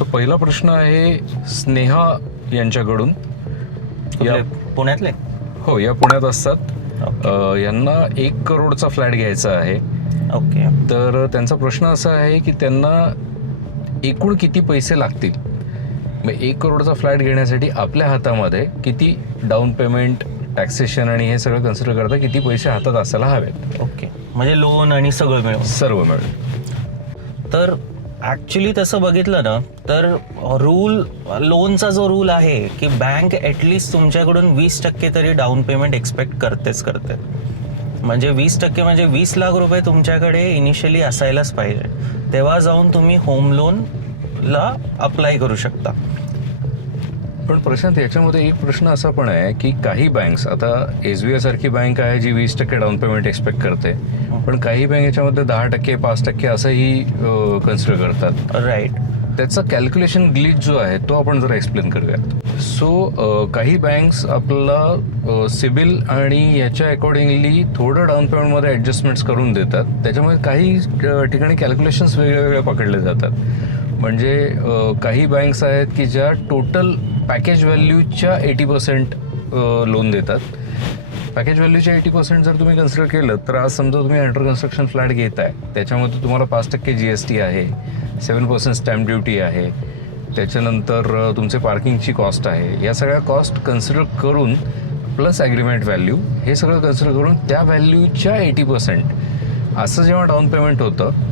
तो पहिला प्रश्न आहे स्नेहा यांच्याकडून. पुण्यातले? हो, या पुण्यात असतात. यांना 1 करोडचा फ्लॅट घ्यायचा आहे. ओके. तर त्यांचा प्रश्न असा आहे की त्यांना एकूण किती पैसे लागतील. मग 1 करोडचा फ्लॅट घेण्यासाठी आपल्या हातामध्ये किती डाऊन पेमेंट, टॅक्सेशन आणि हे सगळं कन्सिडर करता किती पैसे हातात असायला हवेत. ओके, म्हणजे लोन आणि सगळं मिळून सर्व मिळून. तर ॲक्च्युली तसं बघितलं ना तर लोनचा जो रूल आहे की बँक ॲटलिस्ट तुमच्याकडून 20% तरी डाऊन पेमेंट एक्सपेक्ट करते. म्हणजे 20% म्हणजे 20 लाख रुपये तुमच्याकडे इनिशियली असायलाच पाहिजे, तेव्हा जाऊन तुम्ही होम लोनला अप्लाय करू शकता. पण प्रशांत, याच्यामध्ये एक प्रश्न असा पण आहे की काही बँक्स, आता SBI सारखी बँक आहे जी 20% डाऊन पेमेंट एक्सपेक्ट करते, पण काही बँक याच्यामध्ये 10%, 5% असंही कन्सिडर करतात. राईट. त्याचा कॅल्क्युलेशन ग्लिच जो आहे तो आपण जरा एक्सप्लेन करूयात. सो काही बँक्स आपला सिबिल आणि याच्या अकॉर्डिंगली थोडं डाऊन पेमेंटमध्ये ॲडजस्टमेंट्स करून देतात. त्याच्यामुळे काही ठिकाणी कॅल्क्युलेशन्स वेगवेगळे पकडले जातात. म्हणजे काही बँक्स आहेत की ज्या टोटल पॅकेज व्हॅल्यूच्या 80% लोन देतात. पॅकेज व्हॅल्यूच्या 80% जर तुम्ही कन्सिडर केलं तर आज समजा तुम्ही अंडर कन्स्ट्रक्शन फ्लॅट घेताय, त्याच्यामध्ये तुम्हाला 5% GST आहे, 7% स्टॅम्प ड्युटी आहे, त्याच्यानंतर तुमचे पार्किंगची कॉस्ट आहे. या सगळ्या कॉस्ट कन्सिडर करून प्लस ॲग्रीमेंट व्हॅल्यू हे सगळं कन्सिडर करून त्या व्हॅल्यूच्या 80% असं जेव्हा डाऊन पेमेंट होतं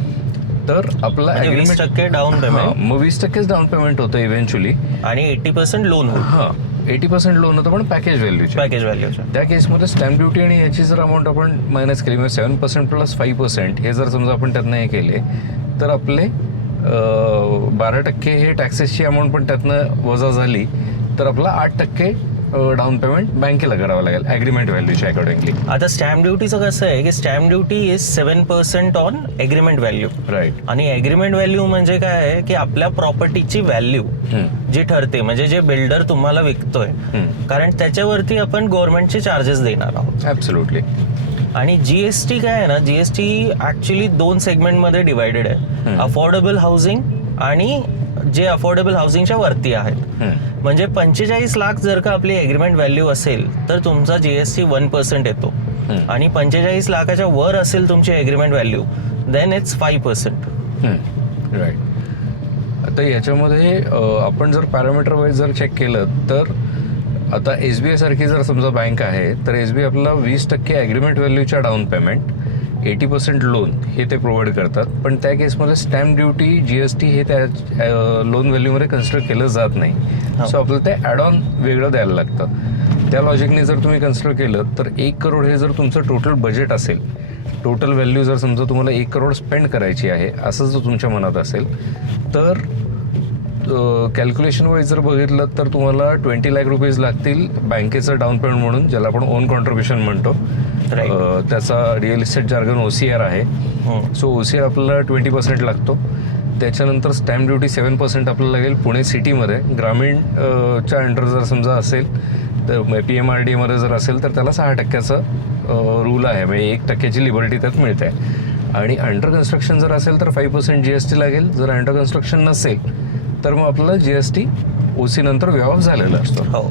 तर आपला 20% डाऊन पेमेंट, मग 20%च डाऊन पेमेंट होतं इव्हेंच्युअली आणि 80% लोन. 80% लोन होतं पण पॅकेज व्हॅल्यूच्या. त्या केसमध्ये स्टॅम्प ड्युटी आणि याची जर अमाऊंट आपण मायनस केली, म्हणजे 7% प्लस 5% हे जर समजा आपण त्यातनं हे केले तर आपले 12% हे टॅक्सेसची अमाऊंट पण त्यातनं वजा झाली तर आपला 8% डाऊन पेमेंट बँकेला करावं लागेल ॲग्रीमेंट व्हॅल्यूच्या अकॉर्डिंगली. आता स्टॅम्प ड्युटीचं कसं आहे की stamp duty is 7% on agreement value. Right. आणि ॲग्रीमेंट व्हॅल्यू म्हणजे काय आहे की आपल्या प्रॉपर्टीची व्हॅल्यू जी ठरते, म्हणजे जे बिल्डर तुम्हाला विकतोय, कारण त्याच्यावरती आपण गव्हर्नमेंटचे चार्जेस देणार आहोत. ॲब्सोल्युटली. आणि GST काय आहे ना, GST ॲक्च्युली 2 सेगमेंटमध्ये डिवायडेड आहे, अफोर्डेबल हाऊसिंग आणि जे अफोर्डेबल हाऊसिंगच्या वरती आहेत. म्हणजे 45 लाख जर का आपली ॲग्रीमेंट व्हॅल्यू असेल तर तुमचा GST 1% येतो, आणि 45 लाखाच्या वर असेल तुमची agreement value then it's 5%. Right. आता याच्यामध्ये आपण जर पॅरामीटर वाईज जर चेक केलं तर आता SBI सारखी जर समजा बँक आहे तर SBI आपल्याला 20% ॲग्रीमेंट व्हॅल्यूच्या डाऊन पेमेंट, 80% लोन हे ते प्रोव्हाइड करतात. पण त्या केसमध्ये स्टॅम्प ड्युटी, GST हे त्या लोन व्हॅल्यूमध्ये कन्सिडर केलं जात नाही. सो आपल्याला ते ॲड ऑन वेगळं द्यायला लागतं. त्या लॉजिकने जर तुम्ही कन्सिडर केलं तर 1 करोड हे जर तुमचं टोटल बजेट असेल, टोटल व्हॅल्यू जर समजा तुम्हाला 1 करोड स्पेंड करायची आहे असं जर तुमच्या मनात असेल तर कॅल्क्युलेशन वाईज जर बघितलं तर तुम्हाला 20 लाख रुपीज लागतील बँकेचं डाऊन पेमेंट म्हणून, ज्याला आपण ओन कॉन्ट्रीब्युशन म्हणतो. त्याचा रिअल इस्टेट जार्गन OCR आहे. सो OCR आपल्याला 20% लागतो. त्याच्यानंतर स्टॅम्प ड्युटी 7% आपल्याला लागेल पुणे सिटीमध्ये. ग्रामीणच्या अंडर जर समजा असेल तर PMRDA जर असेल तर त्याला 6% रूल आहे, म्हणजे 1% लिबर्टी त्यात मिळते. आणि अंडर कन्स्ट्रक्शन जर असेल तर 5% GST लागेल. जर अंडर कन्स्ट्रक्शन नसेल तर मग आपल्याला GST OC नंतर व्यवहार झालेला असतो. हो.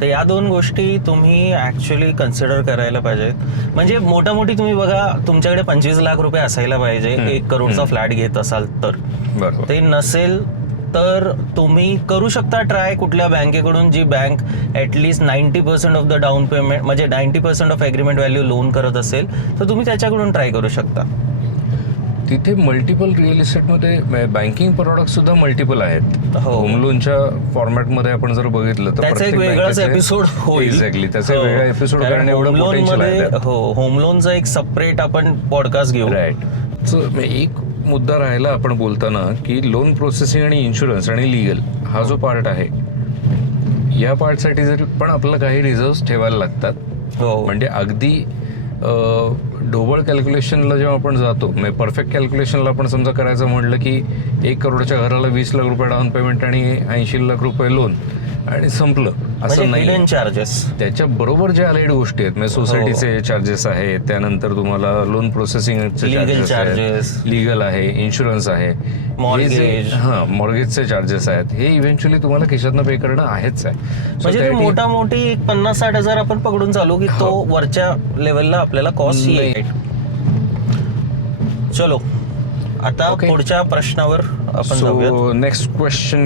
तर या 2 गोष्टी तुम्ही ॲक्च्युली कन्सिडर करायला पाहिजेत. म्हणजे मोठी तुम्ही बघा, तुमच्याकडे 25 लाख रुपये असायला पाहिजे 1 करोडचा फ्लॅट घेत असाल तर. बरोबर. ते नसेल तर तुम्ही करू शकता ट्राय कुठल्या बँकेकडून जी bank at least 90% of the down payment, म्हणजे 90% ऑफ ॲग्रीमेंट व्हॅल्यू लोन करत असेल तर तुम्ही त्याच्याकडून ट्राय करू शकता. तिथे मल्टिपल रिअल इस्टेटमध्ये बँकिंग प्रोडक्ट सुद्धा मल्टिपल आहेत. हो. होम लोनच्या फॉर्मॅटमध्ये आपण जर बघितलं तर त्याचा एक वेगळाच एपिसोड होईल. एक्झॅक्टली, त्याचा वेगळा एपिसोड करणे एवढं पोटेन्शियल आहे. हो, होम लोनचा एक सेपरेट आपण पॉडकास्ट घेऊ. राईट. सो एक मुद्दा राहिला आपण बोलताना की लोन प्रोसेसिंग आणि इन्शुरन्स आणि लिगल हा जो पार्ट आहे, या पार्टसाठी जर पण आपल्याला काही रिझर्व्ह ठेवायला लागतात. हो. म्हणजे अगदी ढोबळ कॅल्क्युलेशनला जेव्हा आपण जातो, म्हणजे परफेक्ट कॅल्क्युलेशनला आपण समजा करायचं म्हटलं की 1 करोडच्या घराला 20 लाख रुपये डाऊन पेमेंट आणि 80 लाख रुपये लोन, आणि संपलं म्हणजे असं नाही. Hidden charges. त्याच्या बरोबर जे आलेड गोष्टी आहेत म्हणजे सोसायटीचे चार्जेस आहेत, त्यानंतर तुम्हाला लोन प्रोसेसिंगचे Legal चार्जेस आहेत, charges. लिगल आहे, इन्शुरन्स आहे, Mortgage. मॉर्गेजचे चार्जेस आहेत, हे इव्हेंच्युअली तुम्हाला खिशातनं पे करणं आहेच आहे. So म्हणजे ते त्यासाठी- मोठा मोठी 50-60 हजार आपण पकडून चालू की तो वरच्या लेवलला आपल्याला कॉस्ट नाही. येईल. चलो आता Okay. पुढच्या प्रश्नावर आपण जाऊयात. So next question